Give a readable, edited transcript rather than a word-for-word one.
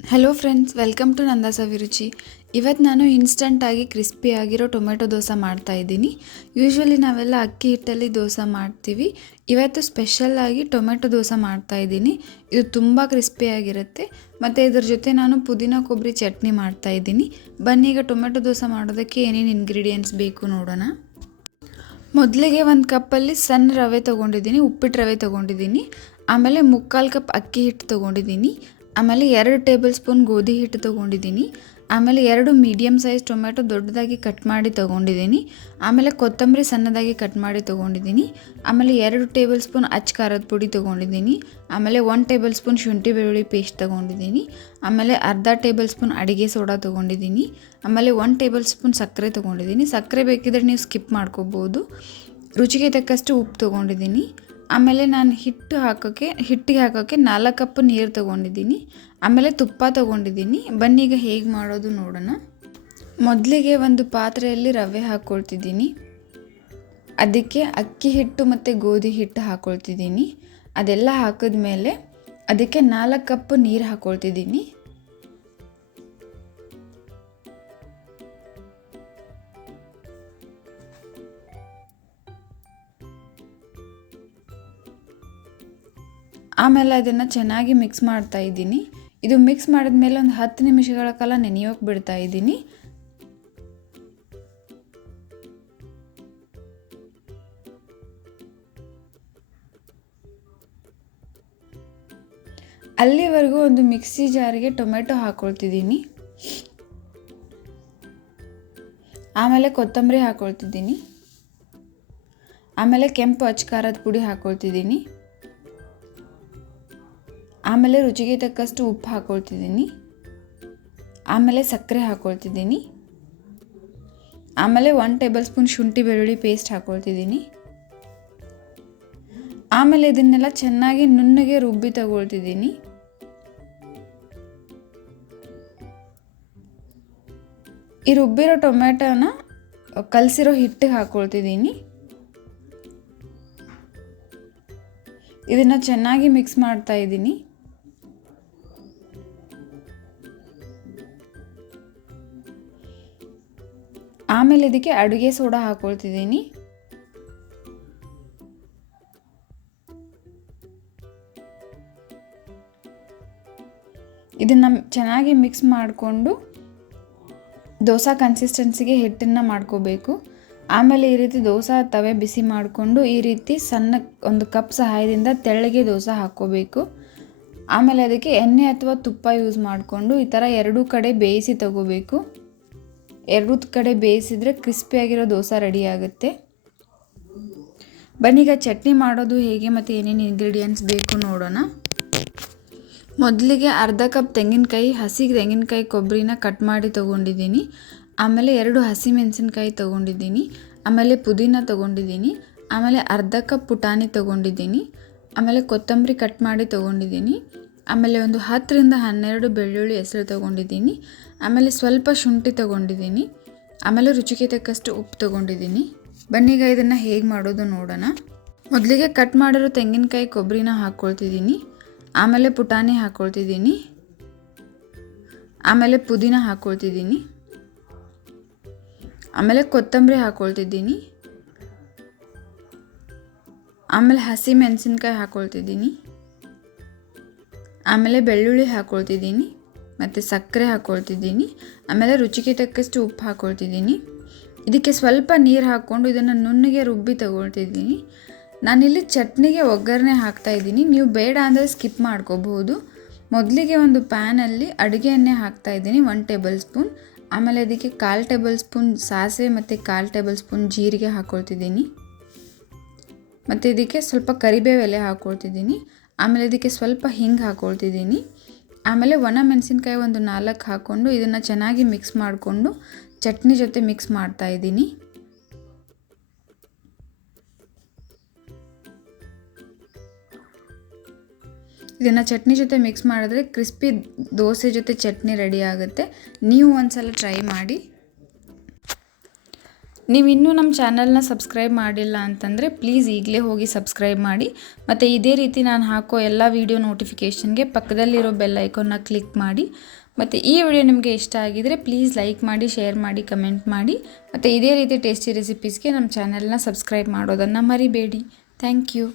Hello friends, welcome to ನಂದಾಸ್ ಅಭಿರುಚಿ. ಇವತ್ತು ನಾನು ಇನ್ಸ್ಟಂಟಾಗಿ ಕ್ರಿಸ್ಪಿಯಾಗಿರೋ ಟೊಮೆಟೊ ದೋಸೆ ಮಾಡ್ತಾಯಿದ್ದೀನಿ. ಯೂಶ್ವಲಿ ನಾವೆಲ್ಲ ಅಕ್ಕಿ ಹಿಟ್ಟಲ್ಲಿ ದೋಸೆ ಮಾಡ್ತೀವಿ. ಇವತ್ತು ಸ್ಪೆಷಲ್ಲಾಗಿ ಟೊಮೆಟೊ ದೋಸೆ ಮಾಡ್ತಾಯಿದ್ದೀನಿ. ಇದು ತುಂಬ ಕ್ರಿಸ್ಪಿಯಾಗಿರುತ್ತೆ ಮತ್ತು ಇದ್ರ ಜೊತೆ ನಾನು ಪುದೀನ ಕೊಬ್ಬರಿ ಚಟ್ನಿ ಮಾಡ್ತಾಯಿದ್ದೀನಿ. ಬನ್ನಿ ಈಗ ಟೊಮೆಟೊ ದೋಸೆ ಮಾಡೋದಕ್ಕೆ ಏನೇನು ಇಂಗ್ರೀಡಿಯೆಂಟ್ಸ್ ಬೇಕು ನೋಡೋಣ. ಮೊದಲಿಗೆ ಒಂದು ಕಪ್ಪಲ್ಲಿ ಸಣ್ಣ ರವೆ ತೊಗೊಂಡಿದ್ದೀನಿ, ಉಪ್ಪಿಟ್ಟು ರವೆ ತೊಗೊಂಡಿದ್ದೀನಿ. ಆಮೇಲೆ 3/4 ಕಪ್ ಅಕ್ಕಿ ಹಿಟ್ಟು ತೊಗೊಂಡಿದ್ದೀನಿ. ಆಮೇಲೆ 2 ಟೇಬಲ್ ಸ್ಪೂನ್ ಗೋಧಿ ಹಿಟ್ಟು ತೊಗೊಂಡಿದ್ದೀನಿ. ಆಮೇಲೆ 2 ಮೀಡಿಯಮ್ ಸೈಜ್ ಟೊಮೆಟೊ ದೊಡ್ಡದಾಗಿ ಕಟ್ ಮಾಡಿ ತೊಗೊಂಡಿದ್ದೀನಿ. ಆಮೇಲೆ ಕೊತ್ತಂಬರಿ ಸಣ್ಣದಾಗಿ ಕಟ್ ಮಾಡಿ ತೊಗೊಂಡಿದ್ದೀನಿ. ಆಮೇಲೆ 2 ಟೇಬಲ್ ಸ್ಪೂನ್ ಅಚ್ಚ ಖಾರದ ಪುಡಿ ತೊಗೊಂಡಿದ್ದೀನಿ. ಆಮೇಲೆ 1 ಟೇಬಲ್ ಸ್ಪೂನ್ ಶುಂಠಿ ಬೆಳ್ಳುಳ್ಳಿ ಪೇಸ್ಟ್ ತೊಗೊಂಡಿದ್ದೀನಿ. ಆಮೇಲೆ ಅರ್ಧ ಟೇಬಲ್ ಸ್ಪೂನ್ ಅಡುಗೆ ಸೋಡಾ ತೊಗೊಂಡಿದ್ದೀನಿ. ಆಮೇಲೆ 1 ಟೇಬಲ್ ಸ್ಪೂನ್ ಸಕ್ಕರೆ ತೊಗೊಂಡಿದ್ದೀನಿ. ಸಕ್ಕರೆ ಬೇಕಿದ್ರೆ ನೀವು ಸ್ಕಿಪ್ ಮಾಡ್ಕೋಬೋದು. ರುಚಿಗೆ ತಕ್ಕಷ್ಟು ಉಪ್ಪು ತೊಗೊಂಡಿದ್ದೀನಿ. ಆಮೇಲೆ ನಾನು ಹಿಟ್ಟಿಗೆ ಹಾಕೋಕ್ಕೆ 4 ಕಪ್ ನೀರು ತೊಗೊಂಡಿದ್ದೀನಿ. ಆಮೇಲೆ ತುಪ್ಪ ತೊಗೊಂಡಿದ್ದೀನಿ. ಬನ್ನಿ ಈಗ ಹೇಗೆ ಮಾಡೋದು ನೋಡೋಣ. ಮೊದಲಿಗೆ ಒಂದು ಪಾತ್ರೆಯಲ್ಲಿ ರವೆ ಹಾಕ್ಕೊಳ್ತಿದ್ದೀನಿ. ಅದಕ್ಕೆ ಅಕ್ಕಿ ಹಿಟ್ಟು ಮತ್ತು ಗೋಧಿ ಹಿಟ್ಟು ಹಾಕ್ಕೊಳ್ತಿದ್ದೀನಿ. ಅದೆಲ್ಲ ಹಾಕಿದ್ಮೇಲೆ ಅದಕ್ಕೆ 4 ಕಪ್ ನೀರು ಹಾಕ್ಕೊಳ್ತಿದ್ದೀನಿ. ಆಮೇಲೆ ಅದನ್ನು ಚೆನ್ನಾಗಿ ಮಿಕ್ಸ್ ಮಾಡ್ತಾ ಇದ್ದೀನಿ. ಇದು ಮಿಕ್ಸ್ ಮಾಡಿದ್ಮೇಲೆ ಒಂದು 10 ನಿಮಿಷಗಳ ಕಾಲ ನೆನೆಯೋಕೆ ಬಿಡ್ತಾ ಇದ್ದೀನಿ. ಅಲ್ಲಿವರೆಗೂ ಒಂದು ಮಿಕ್ಸಿ ಜಾರಿಗೆ ಟೊಮೆಟೊ ಹಾಕ್ಕೊಳ್ತಿದ್ದೀನಿ. ಆಮೇಲೆ ಕೊತ್ತಂಬರಿ ಹಾಕ್ಕೊಳ್ತಿದ್ದೀನಿ. ಆಮೇಲೆ ಕೆಂಪು ಅಚ್ಚ ಖಾರದ ಪುಡಿ ಹಾಕ್ಕೊಳ್ತಿದ್ದೀನಿ. ಆಮೇಲೆ ರುಚಿಗೆ ತಕ್ಕಷ್ಟು ಉಪ್ಪು ಹಾಕ್ಕೊಳ್ತಿದ್ದೀನಿ. ಆಮೇಲೆ ಸಕ್ಕರೆ ಹಾಕ್ಕೊಳ್ತಿದ್ದೀನಿ. ಆಮೇಲೆ 1 ಟೇಬಲ್ ಸ್ಪೂನ್ ಶುಂಠಿ ಬೆಳ್ಳುಳ್ಳಿ ಪೇಸ್ಟ್ ಹಾಕ್ಕೊಳ್ತಿದ್ದೀನಿ. ಆಮೇಲೆ ಇದನ್ನೆಲ್ಲ ಚೆನ್ನಾಗಿ ನುಣ್ಣಗೆ ರುಬ್ಬಿ ತಗೊಳ್ತಿದ್ದೀನಿ. ಈ ರುಬ್ಬಿರೋ ಟೊಮೆಟೊನ ಕಲಸಿರೋ ಹಿಟ್ಟಿಗೆ ಹಾಕ್ಕೊಳ್ತಿದ್ದೀನಿ. ಇದನ್ನು ಚೆನ್ನಾಗಿ ಮಿಕ್ಸ್ ಮಾಡ್ತಾ ಇದ್ದೀನಿ. ಆಮೇಲೆ ಇದಕ್ಕೆ ಅಡುಗೆ ಸೋಡಾ ಹಾಕ್ಕೊಳ್ತಿದ್ದೀನಿ. ಇದನ್ನು ಚೆನ್ನಾಗಿ ಮಿಕ್ಸ್ ಮಾಡಿಕೊಂಡು ದೋಸೆ ಕನ್ಸಿಸ್ಟೆನ್ಸಿಗೆ ಹಿಟ್ಟನ್ನು ಮಾಡ್ಕೋಬೇಕು. ಆಮೇಲೆ ಈ ರೀತಿ ದೋಸೆ ತವೆ ಬಿಸಿ ಮಾಡಿಕೊಂಡು ಈ ರೀತಿ ಸಣ್ಣ ಒಂದು ಕಪ್ ಸಹಾಯದಿಂದ ತೆಳ್ಳಗೆ ದೋಸೆ ಹಾಕ್ಕೋಬೇಕು. ಆಮೇಲೆ ಅದಕ್ಕೆ ಎಣ್ಣೆ ಅಥವಾ ತುಪ್ಪ ಯೂಸ್ ಮಾಡಿಕೊಂಡು ಈ ಥರ 2 ಕಡೆ ಬೇಯಿಸಿ ತಗೋಬೇಕು. 2 ಕಡೆ ಬೇಯಿಸಿದರೆ ಕ್ರಿಸ್ಪಿಯಾಗಿರೋ ದೋಸೆ ರೆಡಿ ಆಗುತ್ತೆ. ಬನ್ನೀಗ ಚಟ್ನಿ ಮಾಡೋದು ಹೇಗೆ ಮತ್ತು ಏನೇನು ಇಂಗ್ರೀಡಿಯೆಂಟ್ಸ್ ಬೇಕು ನೋಡೋಣ. ಮೊದಲಿಗೆ ಅರ್ಧ ಕಪ್ ತೆಂಗಿನಕಾಯಿ, ಹಸಿ ತೆಂಗಿನಕಾಯಿ ಕೊಬ್ಬರಿನ ಕಟ್ ಮಾಡಿ ತೊಗೊಂಡಿದ್ದೀನಿ. ಆಮೇಲೆ 2 ಹಸಿಮೆಣಸಿನ್ಕಾಯಿ ತೊಗೊಂಡಿದ್ದೀನಿ. ಆಮೇಲೆ ಪುದೀನ ತೊಗೊಂಡಿದ್ದೀನಿ. ಆಮೇಲೆ ಅರ್ಧ ಕಪ್ ಪುಟಾಣಿ ತೊಗೊಂಡಿದ್ದೀನಿ. ಆಮೇಲೆ ಕೊತ್ತಂಬರಿ ಕಟ್ ಮಾಡಿ ತೊಗೊಂಡಿದ್ದೀನಿ. ಆಮೇಲೆ ಒಂದು 10ರಿಂದ 12 ಬೆಳ್ಳುಳ್ಳಿ ಹೆಸರು ತೊಗೊಂಡಿದ್ದೀನಿ. ಆಮೇಲೆ ಸ್ವಲ್ಪ ಶುಂಠಿ ತೊಗೊಂಡಿದ್ದೀನಿ. ಆಮೇಲೆ ರುಚಿಗೆ ತಕ್ಕಷ್ಟು ಉಪ್ಪು ತೊಗೊಂಡಿದ್ದೀನಿ. ಬನ್ನೀಗ ಇದನ್ನು ಹೇಗೆ ಮಾಡೋದು ನೋಡೋಣ. ಮೊದಲಿಗೆ ಕಟ್ ಮಾಡಿರೋ ತೆಂಗಿನಕಾಯಿ ಕೊಬ್ಬರಿನ ಹಾಕ್ಕೊಳ್ತಿದ್ದೀನಿ. ಆಮೇಲೆ ಪುಟಾಣಿ ಹಾಕ್ಕೊಳ್ತಿದ್ದೀನಿ. ಆಮೇಲೆ ಪುದೀನ ಹಾಕ್ಕೊಳ್ತಿದ್ದೀನಿ. ಆಮೇಲೆ ಕೊತ್ತಂಬರಿ ಹಾಕ್ಕೊಳ್ತಿದ್ದೀನಿ. ಆಮೇಲೆ ಹಸಿ ಮೆಣಸಿನ್ಕಾಯಿ ಹಾಕ್ಕೊಳ್ತಿದ್ದೀನಿ. ಆಮೇಲೆ ಬೆಳ್ಳುಳ್ಳಿ ಹಾಕ್ಕೊಳ್ತಿದ್ದೀನಿ ಮತ್ತು ಸಕ್ಕರೆ ಹಾಕ್ಕೊಳ್ತಿದ್ದೀನಿ. ಆಮೇಲೆ ರುಚಿಗೆ ತಕ್ಕಷ್ಟು ಉಪ್ಪು ಹಾಕ್ಕೊಳ್ತಿದ್ದೀನಿ. ಇದಕ್ಕೆ ಸ್ವಲ್ಪ ನೀರು ಹಾಕ್ಕೊಂಡು ಇದನ್ನು ನುಣ್ಣಗೆ ರುಬ್ಬಿ ತಗೊಳ್ತಿದ್ದೀನಿ. ನಾನಿಲ್ಲಿ ಚಟ್ನಿಗೆ ಒಗ್ಗರಣೆ ಹಾಕ್ತಾಯಿದ್ದೀನಿ. ನೀವು ಬೇಡ ಅಂದರೆ ಸ್ಕಿಪ್ ಮಾಡ್ಕೋಬಹುದು. ಮೊದಲಿಗೆ ಒಂದು ಪ್ಯಾನಲ್ಲಿ ಅಡುಗೆ ಎಣ್ಣೆ ಹಾಕ್ತಾಯಿದ್ದೀನಿ, 1 ಟೇಬಲ್ ಸ್ಪೂನ್. ಆಮೇಲೆ ಅದಕ್ಕೆ 1/4 ಟೇಬಲ್ ಸ್ಪೂನ್ ಸಾಸಿವೆ ಮತ್ತು 1/4 ಟೇಬಲ್ ಸ್ಪೂನ್ ಜೀರಿಗೆ ಹಾಕ್ಕೊಳ್ತಿದ್ದೀನಿ. ಮತ್ತು ಇದಕ್ಕೆ ಸ್ವಲ್ಪ ಕರಿಬೇವು ಎಲೆ ಹಾಕ್ಕೊಳ್ತಿದ್ದೀನಿ. ಆಮೇಲೆ ಇದಕ್ಕೆ ಸ್ವಲ್ಪ ಹಿಂಗೆ ಹಾಕ್ಕೊಳ್ತಿದ್ದೀನಿ. ಆಮೇಲೆ ಒಣ ಮೆಣಸಿನ್ಕಾಯಿ ಒಂದು 4 ಹಾಕ್ಕೊಂಡು ಇದನ್ನು ಚೆನ್ನಾಗಿ ಮಿಕ್ಸ್ ಮಾಡಿಕೊಂಡು ಚಟ್ನಿ ಜೊತೆ ಮಿಕ್ಸ್ ಮಾಡ್ತಾಯಿದ್ದೀನಿ. ಇದನ್ನು ಚಟ್ನಿ ಜೊತೆ ಮಿಕ್ಸ್ ಮಾಡಿದ್ರೆ ಕ್ರಿಸ್ಪಿ ದೋಸೆ ಜೊತೆ ಚಟ್ನಿ ರೆಡಿ ಆಗುತ್ತೆ. ನೀವು ಒಂದು ಸಲ ಟ್ರೈ ಮಾಡಿ. ನೀವು ಇನ್ನೂ ನಮ್ಮ ಚಾನಲ್ನ ಸಬ್ಸ್ಕ್ರೈಬ್ ಮಾಡಿಲ್ಲ ಅಂತಂದರೆ ಪ್ಲೀಸ್ ಈಗಲೇ ಹೋಗಿ ಸಬ್ಸ್ಕ್ರೈಬ್ ಮಾಡಿ. ಮತ್ತು ಇದೇ ರೀತಿ ನಾನು ಹಾಕೋ ಎಲ್ಲ ವೀಡಿಯೋ ನೋಟಿಫಿಕೇಷನ್ಗೆ ಪಕ್ಕದಲ್ಲಿರೋ ಬೆಲ್ ಐಕಾನ್ನ ಕ್ಲಿಕ್ ಮಾಡಿ. ಮತ್ತು ಈ ವಿಡಿಯೋ ನಿಮಗೆ ಇಷ್ಟ ಆಗಿದರೆ ಪ್ಲೀಸ್ ಲೈಕ್ ಮಾಡಿ, ಶೇರ್ ಮಾಡಿ, ಕಮೆಂಟ್ ಮಾಡಿ. ಮತ್ತು ಇದೇ ರೀತಿ ಟೇಸ್ಟಿ ರೆಸಿಪೀಸ್ಗೆ ನಮ್ಮ ಚಾನಲ್ನ ಸಬ್ಸ್ಕ್ರೈಬ್ ಮಾಡೋದನ್ನು ಮರಿಬೇಡಿ. Thank you.